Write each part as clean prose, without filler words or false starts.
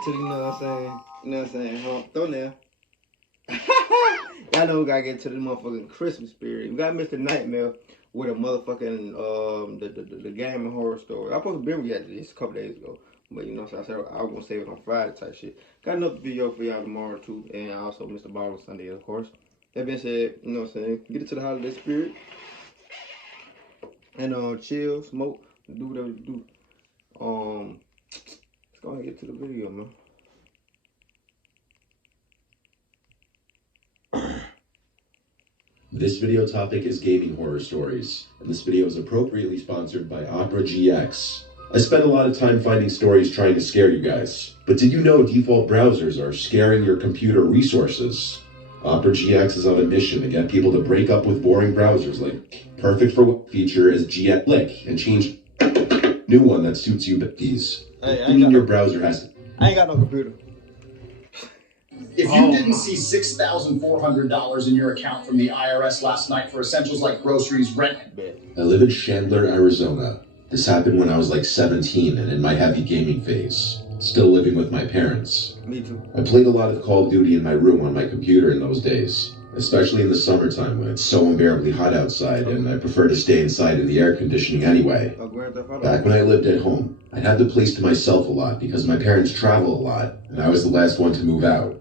get to the, you know what I'm saying? You know what I'm saying? Thumbnail. Y'all know we gotta get to the motherfucking Christmas spirit. We got Mr. Nightmare with a motherfucking the game and horror story. I supposed to be reacted to this a couple days ago, but you know, so I said I was gonna save it on Friday type shit. Got another video for y'all tomorrow too, and also Mr. Ball on Sunday, of course. That being said, you know what I'm saying? Get into the holiday spirit and chill, smoke, do whatever you do. Let's go ahead and get to the video, man. This video topic is gaming horror stories, and this video is appropriately sponsored by Opera GX. I spent a lot of time finding stories trying to scare you guys, but did you know default browsers are scaring your computer resources? Opera GX is on a mission to get people to break up with boring browsers like perfect for what feature is GX Click and change new one that suits you but these. Hey, your browser has I ain't got no computer. If you didn't see $6,400 in your account from the IRS last night for essentials like groceries, rent... I live in Chandler, Arizona. This happened when I was like 17 and in my heavy gaming phase. Still living with my parents. Me too. I played a lot of Call of Duty in my room on my computer in those days. Especially in the summertime when it's so unbearably hot outside and I prefer to stay inside in the air conditioning anyway. Back when I lived at home, I had the place to myself a lot because my parents travel a lot and I was the last one to move out.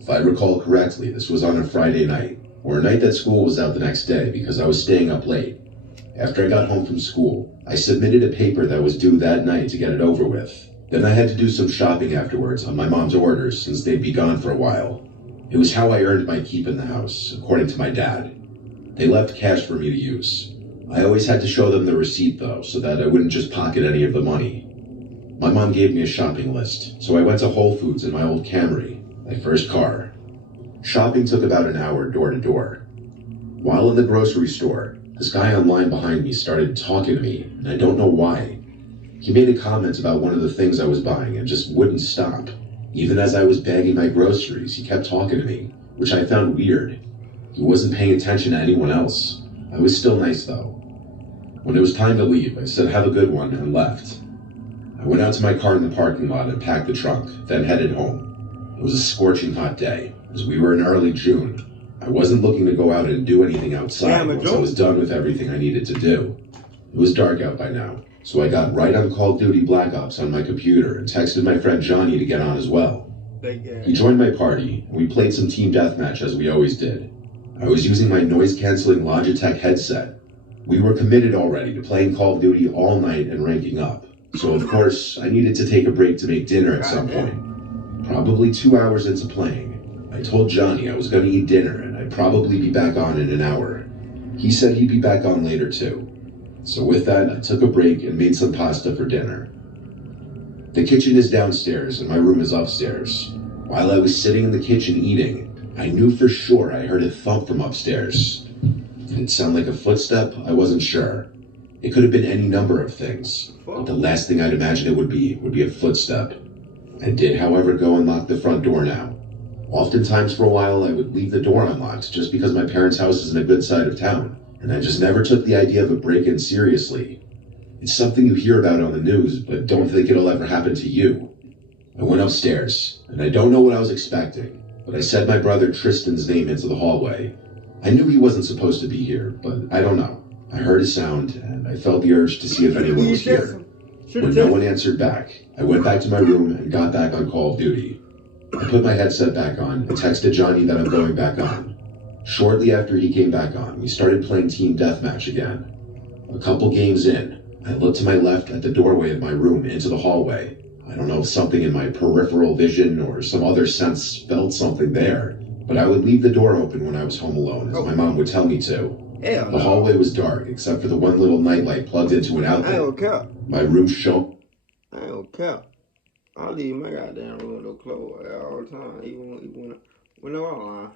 If I recall correctly, this was on a Friday night, or a night that school was out the next day because I was staying up late. After I got home from school, I submitted a paper that was due that night to get it over with. Then I had to do some shopping afterwards on my mom's orders since they'd be gone for a while. It was how I earned my keep in the house, according to my dad. They left cash for me to use. I always had to show them the receipt though, so that I wouldn't just pocket any of the money. My mom gave me a shopping list, so I went to Whole Foods in my old Camry, my first car. Shopping took about an hour door to door. While in the grocery store, this guy on line behind me started talking to me, and I don't know why. He made a comment about one of the things I was buying and just wouldn't stop. Even as I was bagging my groceries, he kept talking to me, which I found weird. He wasn't paying attention to anyone else. I was still nice though. When it was time to leave, I said have a good one and left. I went out to my car in the parking lot and packed the trunk, then headed home. It was a scorching hot day, as we were in early June. I wasn't looking to go out and do anything outside once I was done with everything I needed to do. It was dark out by now, so I got right on Call of Duty Black Ops on my computer and texted my friend Johnny to get on as well. He joined my party, and we played some team deathmatch as we always did. I was using my noise-canceling Logitech headset. We were committed already to playing Call of Duty all night and ranking up, so of course I needed to take a break to make dinner at some point. Probably 2 hours into playing, I told Johnny I was going to eat dinner and I'd probably be back on in an hour. He said he'd be back on later too. So with that, I took a break and made some pasta for dinner. The kitchen is downstairs and my room is upstairs. While I was sitting in the kitchen eating, I knew for sure I heard a thump from upstairs. Did it sound like a footstep? I wasn't sure. It could have been any number of things, but the last thing I'd imagine it would be a footstep. I did, however, go and lock the front door now. Oftentimes for a while, I would leave the door unlocked just because my parents' house is in a good side of town, and I just never took the idea of a break-in seriously. It's something you hear about on the news, but don't think it'll ever happen to you. I went upstairs, and I don't know what I was expecting, but I said my brother Tristan's name into the hallway. I knew he wasn't supposed to be here, but I don't know. I heard a sound, and I felt the urge to see if anyone was here. When no one answered back, I went back to my room and got back on Call of Duty. I put my headset back on and texted Johnny that I'm going back on. Shortly after he came back on, we started playing Team Deathmatch again. A couple games in, I looked to my left at the doorway of my room into the hallway. I don't know if something in my peripheral vision or some other sense felt something there, but I would leave the door open when I was home alone, as my mom would tell me to. The hallway was dark, except for the one little nightlight plugged into an outlet. I don't care. My room shone. I don't care. I leave my goddamn room door closed all the time, even when I'm online.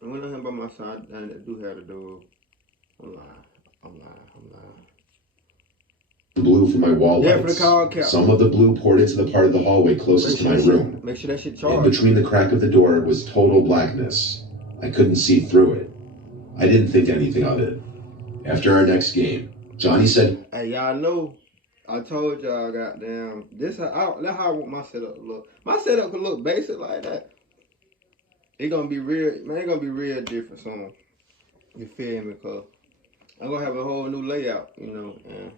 And when I'm by my side, I do have the door. I'm lying. Blue for my wall lights. Some of the blue poured into the part of the hallway closest to my room. Make sure that shit charged. In between the crack of the door was total blackness. I couldn't see through it. I didn't think anything of it. After our next game, Johnny said, "Hey, y'all know I told y'all, goddamn, that's how I want my setup to look. My setup could look basic like that. It's gonna be real, man. It's gonna be real different soon. You feel me? Cause I'm gonna have a whole new layout, you know, and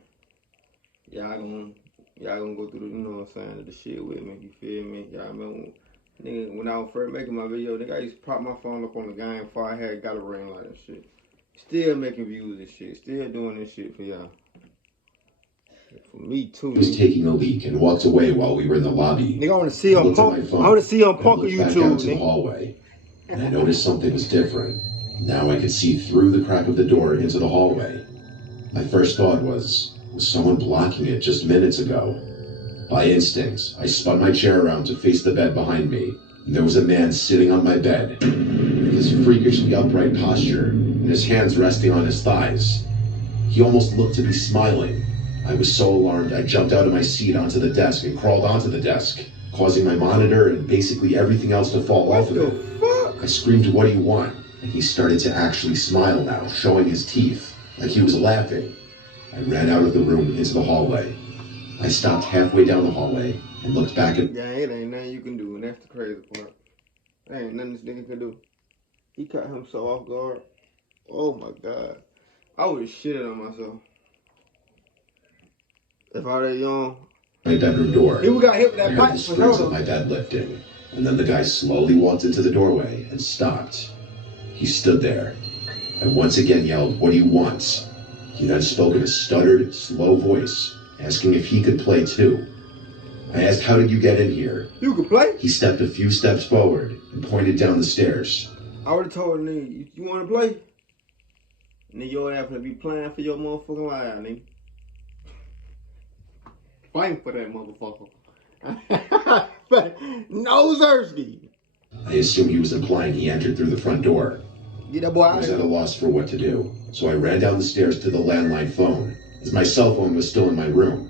y'all gonna go through the, you know what I'm saying, the shit with me. You feel me? Y'all remember, nigga, when I was first making my video, nigga, I used to prop my phone up on the game before I had got a ring light and shit. Still making views and shit. Still doing this shit for y'all. For me too. He was taking a leak and walked away while we were in the lobby. Nigga, I want to see on Punk. I want to see on Punk on YouTube. Back out to the hallway, and I noticed something was different. Now I could see through the crack of the door into the hallway. My first thought was someone blocking it just minutes ago? By instinct, I spun my chair around to face the bed behind me, and there was a man sitting on my bed, with his freakishly upright posture, and his hands resting on his thighs. He almost looked to be smiling. I was so alarmed I jumped out of my seat onto the desk and crawled onto the desk, causing my monitor and basically everything else to fall off of it. I screamed, "What do you want?" And he started to actually smile now, showing his teeth, like he was laughing. I ran out of the room into the hallway. I stopped halfway down the hallway and looked back at... Yeah, it ain't nothing you can do, and that's the crazy part. There ain't nothing this nigga can do. He caught him so off guard. Oh my God. I would have shitted on myself. If I was young. My bedroom door. He got hit with that I pipe heard the for springs sure. of my bed lifting, and then the guy slowly walked into the doorway and stopped. He stood there. I once again yelled, "What do you want?" He then spoke in a stuttered, slow voice, asking if he could play too. I asked, "How did you get in here?" You could play? He stepped a few steps forward and pointed down the stairs. I would have told the nigga, you want to play? Nigga, your ass would be playing for your motherfucking life, nigga. Fighting for that motherfucker. No Zersky. I assumed he was implying he entered through the front door. Get that boy I out was of at a here. loss for what to do, so I ran down the stairs to the landline phone, as my cell phone was still in my room.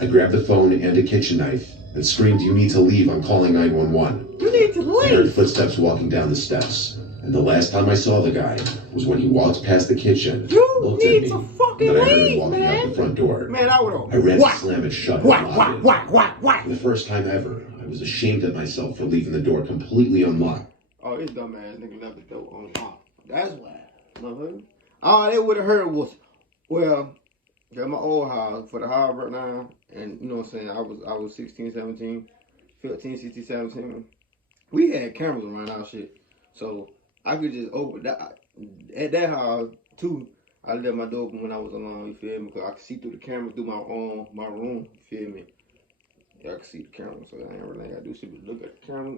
I grabbed the phone and a kitchen knife and screamed, "You need to leave, I'm calling 911. You need to I heard leave. footsteps walking down the steps, and the last time I saw the guy was when he walked past the kitchen, You looked at need me, to fucking and then I heard him leave, walking out the man. front door. Man, I would have. I ran to slam it shut and locked it. What? For the first time ever, I was ashamed of myself for leaving the door completely unlocked. Oh, this dumbass nigga left the door unlocked. That's why. Motherfucker. All they would have heard was, well, at my old house, for the house right now, and you know what I'm saying, I was 16, 17, 15, 16, 17. We had cameras around our shit. So I could just open that. At that house, too, I left my door open when I was alone, you feel me? Because I could see through the camera through my room, you feel me? Yeah, I could see the camera, so I ain't really gotta do shit but look at the camera.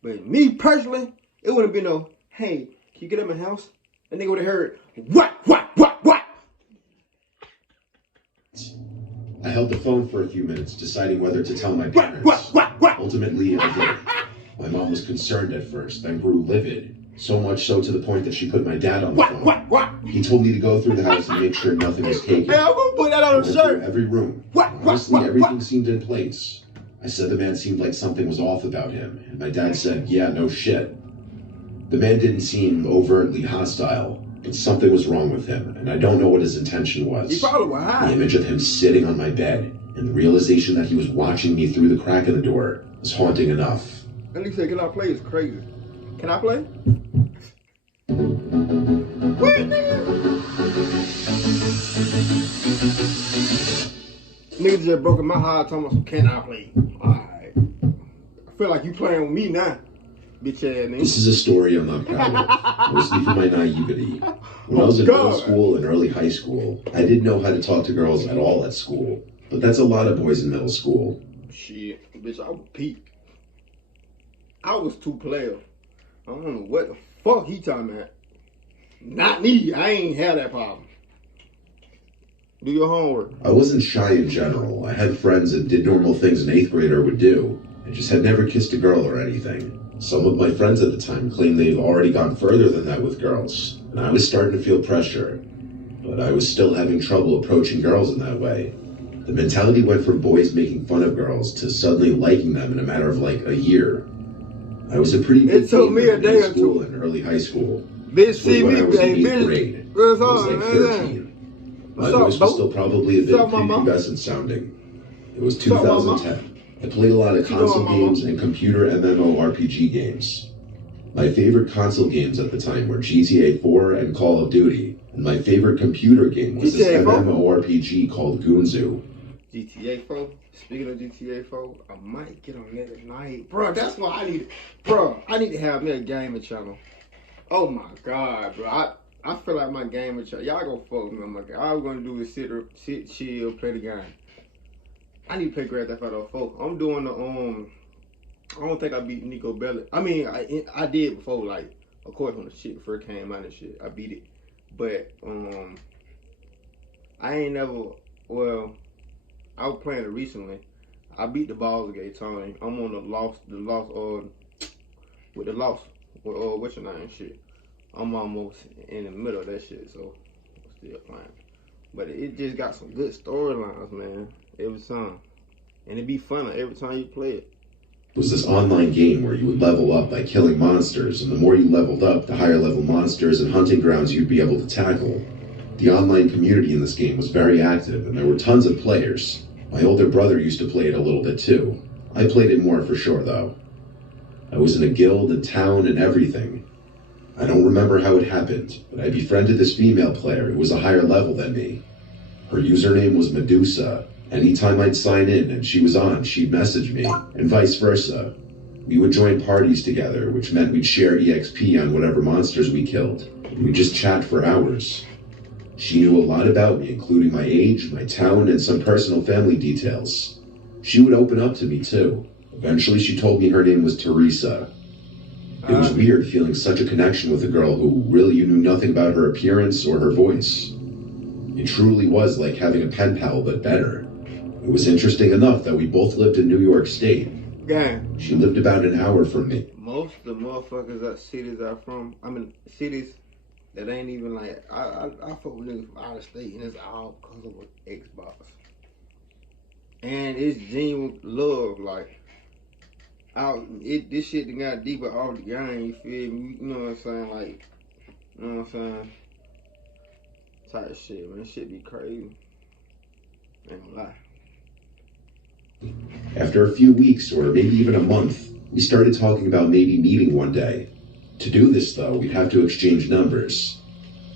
But me personally, it wouldn't been no, "Hey, can you get up my house?" That nigga would have heard, what? I held the phone for a few minutes, deciding whether to tell my parents. What? Ultimately, I did. My mom was concerned at first, then grew livid. So much so to the point that she put my dad on the phone. What? He told me to go through the house and make sure nothing was taken. Hey, I'm gonna put that I on went the through shirt. every room. Honestly, everything seemed in place. I said the man seemed like something was off about him, and my dad said, "Yeah, no shit." The man didn't seem overtly hostile, but something was wrong with him, and I don't know what his intention was. He probably was The high. image of him sitting on my bed, and the realization that he was watching me through the crack in the door was haunting enough. At least say, "Can I play?" Is crazy. Can I play? What, nigga? Niggas just broke my heart talking about, "Can I play?" Alright. I feel like you playing with me now, bitch ass nigga. This is a story I'm not proud of, mostly for my naivety. When I was in middle school and early high school, I didn't know how to talk to girls at all at school. But that's a lot of boys in middle school. Shit, bitch, I was peak. I was too player. I don't know what the fuck he talking about. Not me. I ain't had that problem. Do your homework. I wasn't shy in general. I had friends and did normal things an 8th grader would do. I just had never kissed a girl or anything. Some of my friends at the time claimed they've already gone further than that with girls, and I was starting to feel pressure. But I was still having trouble approaching girls in that way. The mentality went from boys making fun of girls to suddenly liking them in a matter of like a year. I was a pretty big It took me gamer a in day middle or school two. and early high school. Bitch, see When me, I was in baby. 8th grade. Bitch, I was like 13. My voice was still probably a bit prepubescent sounding. It was 2010. I played a lot of console games and computer MMORPG games. My favorite console games at the time were GTA 4 and Call of Duty, and my favorite computer game was this MMORPG called Goonzu. GTA 4? Speaking of GTA 4, I might get on that tonight. Bro, that's what I need. Bro, I need to have me a gaming channel. Oh my God, bro. I feel like my gaming channel. Y'all gonna fuck me on my game. All I'm gonna do is sit, chill, play the game. I need to play Grand Theft Auto 4. I'm doing the, I don't think I beat Nico Bellic. I mean, I did before, like, of course, when the shit first came out and shit, I beat it. But, I ain't never, well, I was playing it recently. I beat the Balls Gate Tony. I'm on with the loss, what's your name shit. I'm almost in the middle of that shit, so I'm still playing. But it just got some good storylines, man. Every time. And it be fun every time you play it. It was this online game where you would level up by killing monsters, and the more you leveled up, the higher level monsters and hunting grounds you'd be able to tackle. The online community in this game was very active, and there were tons of players. My older brother used to play it a little bit too. I played it more for sure though. I was in a guild and town and everything. I don't remember how it happened, but I befriended this female player who was a higher level than me. Her username was Medusa. Anytime I'd sign in and she was on, she'd message me, and vice versa. We would join parties together, which meant we'd share EXP on whatever monsters we killed. We'd just chat for hours. She knew a lot about me, including my age, my town, and some personal family details. She would open up to me too. Eventually she told me her name was Teresa. It was weird feeling such a connection with a girl who really you knew nothing about her appearance or her voice. It truly was like having a pen pal, but better. It was interesting enough that we both lived in New York State. Yeah. She lived about an hour from me. Most of the motherfuckers that cities I'm from, cities that ain't even like, I fuck with niggas from out of state, and it's all because of an Xbox. And it's genuine love, like, this shit done got deeper off the game, you feel me? You know what I'm saying? Like, you know what I'm saying? Type shit, man. Shit be crazy. Ain't gonna lie. After a few weeks, or maybe even a month, we started talking about maybe meeting one day. To do this, though, we'd have to exchange numbers.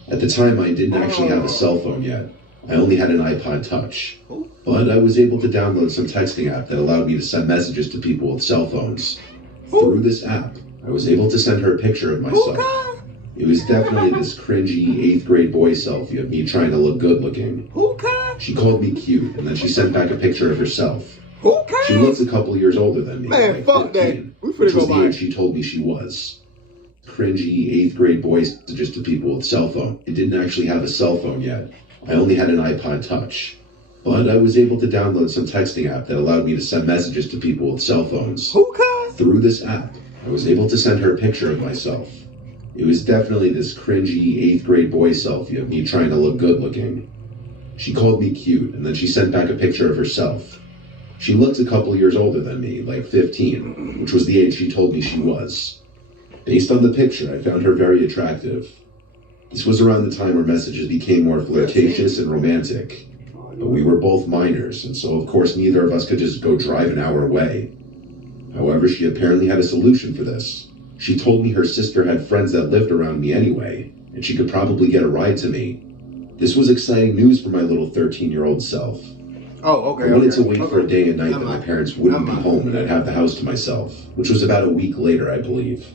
At the time, I didn't actually have a cell phone yet. I only had an iPod Touch. But I was able to download some texting app that allowed me to send messages to people with cell phones. Through this app, I was able to send her a picture of myself. It was definitely this cringy 8th grade boy selfie of me trying to look good looking. She called me cute, and then she sent back a picture of herself. She looks a couple years older than me. Man, like fuck 15, that. Which was the age she told me she was. Cringy 8th grade boy messages to people with cell phone. I didn't actually have a cell phone yet. I only had an iPod Touch. But I was able to download some texting app that allowed me to send messages to people with cell phones. Through this app, I was able to send her a picture of myself. It was definitely this cringy 8th grade boy selfie of me trying to look good looking. She called me cute, and then she sent back a picture of herself. She looked a couple years older than me, like 15, which was the age she told me she was. Based on the picture, I found her very attractive. This was around the time where messages became more flirtatious and romantic. But we were both minors, and so of course neither of us could just go drive an hour away. However, she apparently had a solution for this. She told me her sister had friends that lived around me anyway, and she could probably get a ride to me. This was exciting news for my little 13-year-old self. Oh, okay. I wanted to wait for a day and night that my parents wouldn't be home and I'd have the house to myself, which was about a week later, I believe.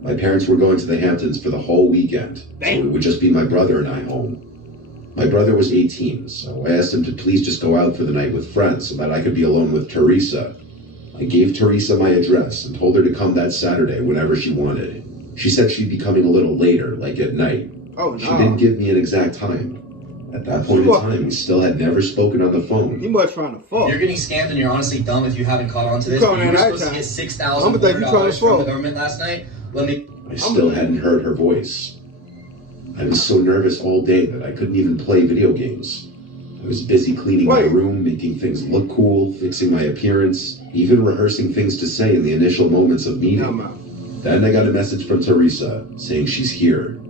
My parents were going to the Hamptons for the whole weekend, so it would just be my brother and I home. My brother was 18, so I asked him to please just go out for the night with friends so that I could be alone with Teresa. I gave Teresa my address and told her to come that Saturday whenever she wanted. She said she'd be coming a little later, like at night. Oh, no. She didn't give me an exact time. At that point in time, we still had never spoken on the phone. You must trying to fuck. You're getting scammed and you're honestly dumb if you haven't caught on to this. You were supposed to get $6,000 from the government last night. I still hadn't heard her voice. I was so nervous all day that I couldn't even play video games. I was busy cleaning my room, making things look cool, fixing my appearance, even rehearsing things to say in the initial moments of meeting. Then I got a message from Teresa saying she's here.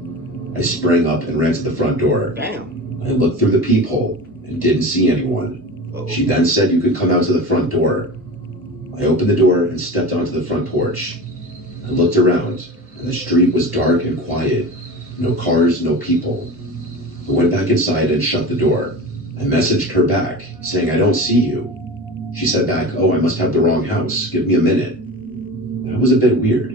I sprang up and ran to the front door. Damn. I looked through the peephole and didn't see anyone. She then said you could come out to the front door. I opened the door and stepped onto the front porch. I looked around, and the street was dark and quiet. No cars, no people. I went back inside and shut the door. I messaged her back, saying I don't see you. She said back, oh, I must have the wrong house. Give me a minute. That was a bit weird.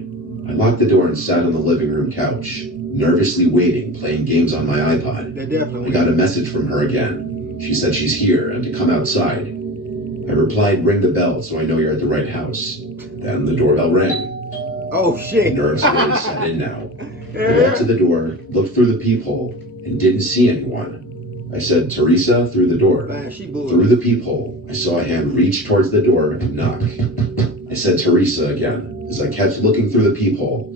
I locked the door and sat on the living room couch, nervously waiting, playing games on my iPod. I got a message from her again. She said she's here and to come outside. I replied, ring the bell so I know you're at the right house. Then the doorbell rang. Oh, shit. Nerves really set in now. I walked to the door, looked through the peephole, and didn't see anyone. I said, Teresa, through the door. Man, through the peephole, I saw a hand reach towards the door and knock. I said, Teresa, again. As I kept looking through the peephole,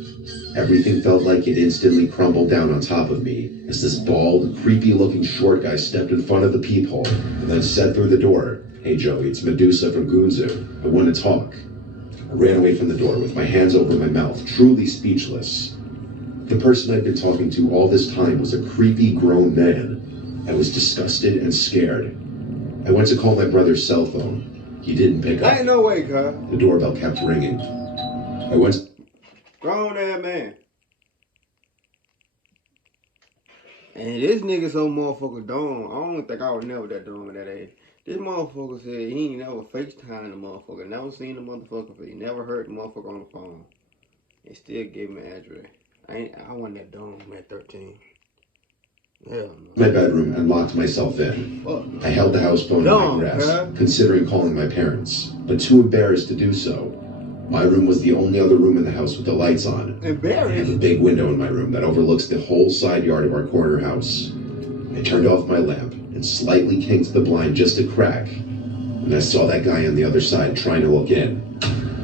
everything felt like it instantly crumbled down on top of me as this bald, creepy-looking short guy stepped in front of the peephole and then said through the door, hey, Joey, it's Medusa from Gunzu. I want to talk. I ran away from the door with my hands over my mouth, truly speechless. The person I'd been talking to all this time was a creepy grown man. I was disgusted and scared. I went to call my brother's cell phone. He didn't pick up. Ain't no way, cuz. The doorbell kept ringing. I went... Grown ass man. And this nigga so motherfucker dumb. I don't think I was never that dumb at that age. This motherfucker said he ain't never FaceTime the motherfucker. Never seen the motherfucker. He never heard the motherfucker on the phone. And still gave him an address. I wasn't that dumb at 13. Hell no. My bedroom and locked myself in. I held the house phone in my grasp, considering calling my parents, but too embarrassed to do so. My room was the only other room in the house with the lights on. Embarrassed? I have a big window in my room that overlooks the whole side yard of our corner house. I turned off my lamp and slightly kinked the blind just a crack, and I saw that guy on the other side trying to look in.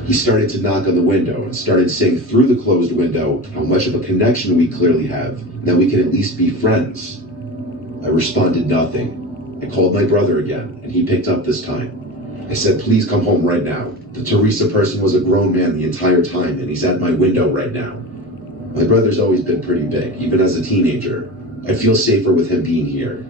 He started to knock on the window and started saying through the closed window how much of a connection we clearly have, and that we can at least be friends. I responded nothing. I called my brother again, and he picked up this time. I said, please come home right now. The Teresa person was a grown man the entire time, and he's at my window right now. My brother's always been pretty big, even as a teenager. I feel safer with him being here.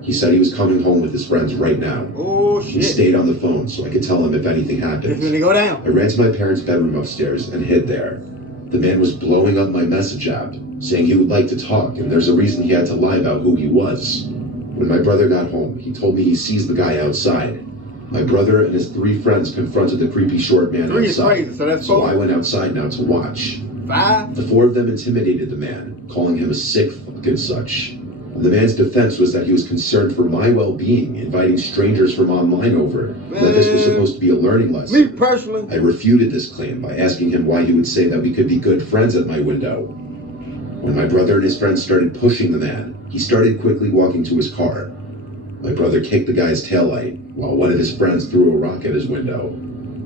He said he was coming home with his friends right now. Oh, shit. He stayed on the phone so I could tell him if anything happened. It's gonna go down. I ran to my parents' bedroom upstairs and hid there. The man was blowing up my message app, saying he would like to talk, and there's a reason he had to lie about who he was. When my brother got home, he told me he sees the guy outside. My brother and his 3 friends confronted the creepy short man outside, so I went outside now to watch. 5? The 4 of them intimidated the man, calling him a sick fuck and such. The man's defense was that he was concerned for my well-being, inviting strangers from online over, that this was supposed to be a learning lesson. Me personally? I refuted this claim by asking him why he would say that we could be good friends at my window. When my brother and his friends started pushing the man, he started quickly walking to his car. My brother kicked the guy's taillight, while one of his friends threw a rock at his window.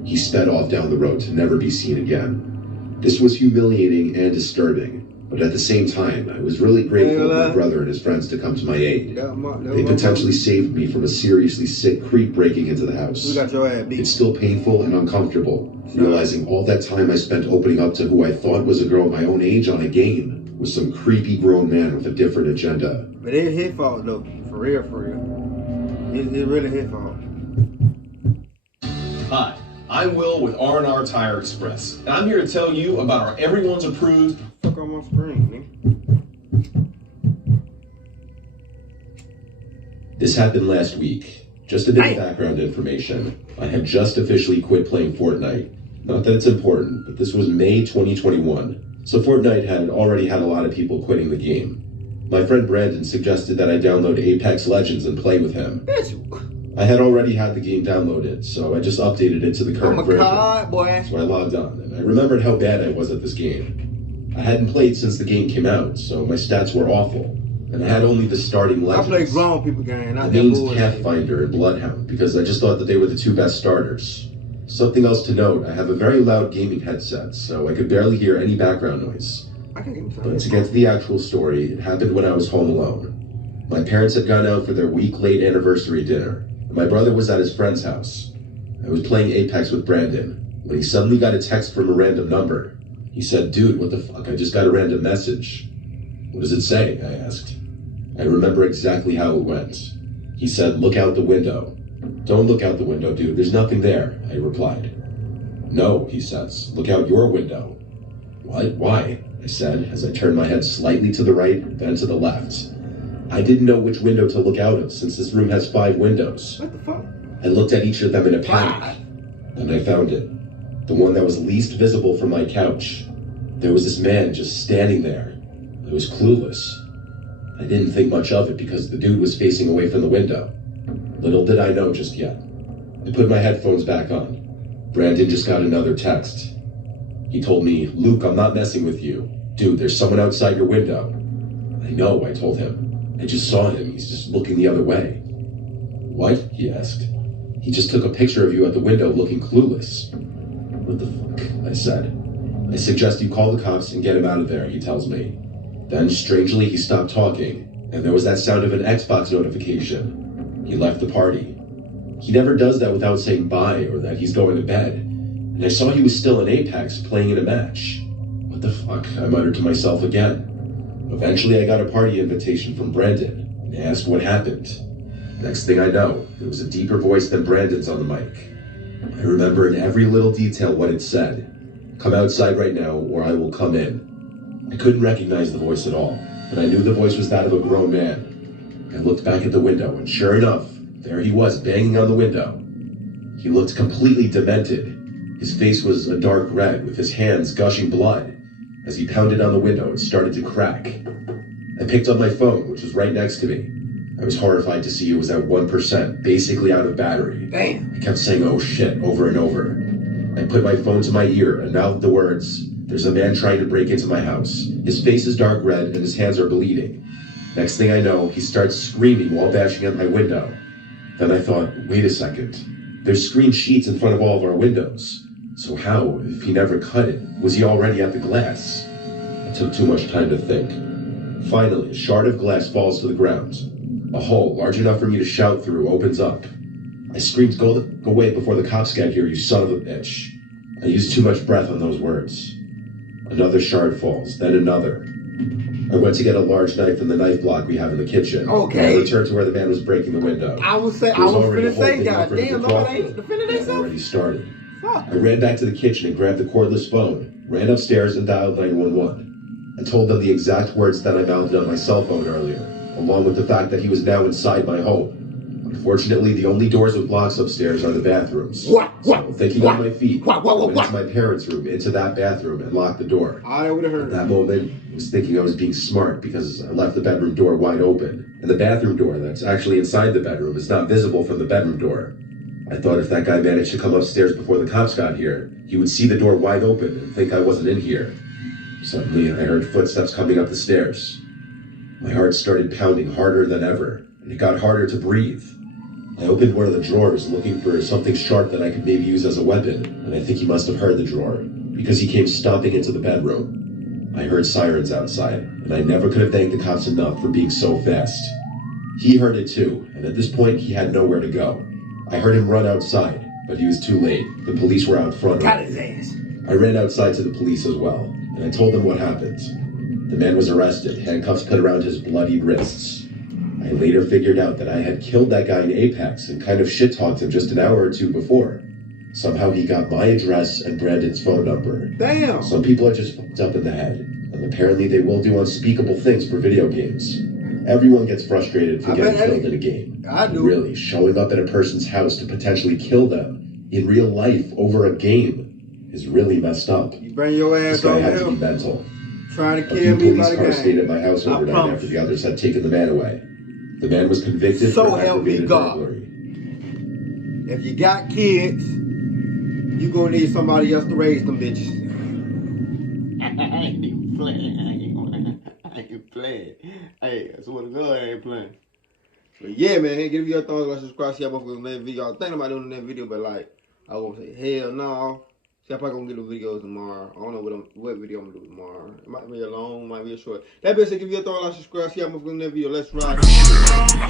He sped off down the road to never be seen again. This was humiliating and disturbing. But at the same time, I was really grateful for my brother and his friends to come to my aid. They potentially saved me from a seriously sick creep breaking into the house. It's still painful and uncomfortable, realizing all that time I spent opening up to who I thought was a girl my own age on a game was some creepy grown man with a different agenda. But it's his fault though, for real, for real. It's really his fault. Hi, I'm Will with R&R Tire Express, and I'm here to tell you about our everyone's approved on my screen, nigga. This happened last week. Just a bit of background information. I had just officially quit playing Fortnite. Not that it's important, but this was May 2021. So Fortnite had already had a lot of people quitting the game. My friend Brandon suggested that I download Apex Legends and play with him. I had already had the game downloaded, so I just updated it to the current version. So I logged on, and I remembered how bad I was at this game. I hadn't played since the game came out, so my stats were awful, and I had only the starting legends. I play grown people game, not the mains Pathfinder and Bloodhound, because I just thought that they were the 2 best starters. Something else to note, I have a very loud gaming headset, so I could barely hear any background noise. But to get to the actual story, it happened when I was home alone. My parents had gone out for their week-late anniversary dinner, and my brother was at his friend's house. I was playing Apex with Brandon, when he suddenly got a text from a random number. He said, dude, what the fuck, I just got a random message. What does it say? I asked. I remember exactly how it went. He said, "Look out the window." "Don't look out the window, dude. There's nothing there," I replied. "No," he says. "Look out your window." "What? Why?" I said, as I turned my head slightly to the right, then to the left. I didn't know which window to look out of, since this room has 5 windows. What the fuck? I looked at each of them in a panic, and I found it. The one that was least visible from my couch. There was this man just standing there. I was clueless. I didn't think much of it because the dude was facing away from the window. Little did I know just yet. I put my headphones back on. Brandon just got another text. He told me, "Luke, I'm not messing with you. Dude, there's someone outside your window." "I know," I told him. "I just saw him. He's just looking the other way." "What?" he asked. "He just took a picture of you at the window looking clueless." "What the fuck?" I said. "I suggest you call the cops and get him out of there," he tells me. Then, strangely, he stopped talking, and there was that sound of an Xbox notification. He left the party. He never does that without saying bye or that he's going to bed. And I saw he was still in Apex, playing in a match. What the fuck? I muttered to myself again. Eventually, I got a party invitation from Brandon and asked what happened. Next thing I know, there was a deeper voice than Brandon's on the mic. I remember in every little detail what it said. "Come outside right now, or I will come in." I couldn't recognize the voice at all, but I knew the voice was that of a grown man. I looked back at the window, and sure enough, there he was, banging on the window. He looked completely demented. His face was a dark red, with his hands gushing blood. As he pounded on the window, it started to crack. I picked up my phone, which was right next to me. I was horrified to see it was at 1%, basically out of battery. Damn. I kept saying, "Oh shit," over and over. I put my phone to my ear and mouthed the words, "There's a man trying to break into my house. His face is dark red and his hands are bleeding." Next thing I know, he starts screaming while bashing at my window. Then I thought, wait a second. There's screen sheets in front of all of our windows. So how, if he never cut it, was he already at the glass? It took too much time to think. Finally, a shard of glass falls to the ground. A hole large enough for me to shout through opens up. I screamed, go away before the cops get here, you son of a bitch." I used too much breath on those words. Another shard falls, then another. I went to get a large knife from the knife block we have in the kitchen. Okay. I returned to where the man was breaking the window. I was finna say, goddamn, nobody ain't defending had themselves. already started. Fuck. I ran back to the kitchen and grabbed the cordless phone, ran upstairs and dialed 911. I told them the exact words that I mouthed on my cell phone earlier, along with the fact that he was now inside my home. Unfortunately, the only doors with locks upstairs are the bathrooms. What? So, thinking on my feet, I went What? into my parents' room, into that bathroom, and locked the door. I would have At heard. that moment, I was thinking I was being smart because I left the bedroom door wide open, and the bathroom door that's actually inside the bedroom is not visible from the bedroom door. I thought if that guy managed to come upstairs before the cops got here, he would see the door wide open and think I wasn't in here. Suddenly, I heard footsteps coming up the stairs. My heart started pounding harder than ever, and it got harder to breathe. I opened one of the drawers looking for something sharp that I could maybe use as a weapon, and I think he must have heard the drawer, because he came stomping into the bedroom. I heard sirens outside, and I never could have thanked the cops enough for being so fast. He heard it too, and at this point he had nowhere to go. I heard him run outside, but he was too late. The police were out front. Got his ass. I ran outside to the police as well, and I told them what happened. The man was arrested, handcuffs put around his bloodied wrists. I later figured out that I had killed that guy in Apex and kind of shit-talked him just an hour or two before. Somehow he got my address and Brandon's phone number. Damn. Some people are just fucked up in the head, and apparently they will do unspeakable things for video games. Everyone gets frustrated for getting killed in a game. I do. Really, showing up at a person's house to potentially kill them in real life over a game is really messed up. You bring your ass This guy on had to be him, mental. trying to A few kill me police by the cars stayed game. at my house I overnight promise after the others had taken the man away. The man was convicted So for help me aggravated God. burglary. If you got kids, you gonna need somebody else to raise them bitches. I ain't even playing. I ain't playing. Hey, I swear to God, I ain't playing. But yeah, man, hey, give you a thumbs up, like, subscribe, see y'all motherfuckers in that video. I was thinking about doing that video, but like, I was gonna say, hell no. See, I'm probably gonna get a video tomorrow. I don't know what video I'm gonna do tomorrow. It might be a long, might be a short. That bitch said, give you a thumbs up, like, subscribe, see y'all motherfuckers in that video. Let's ride.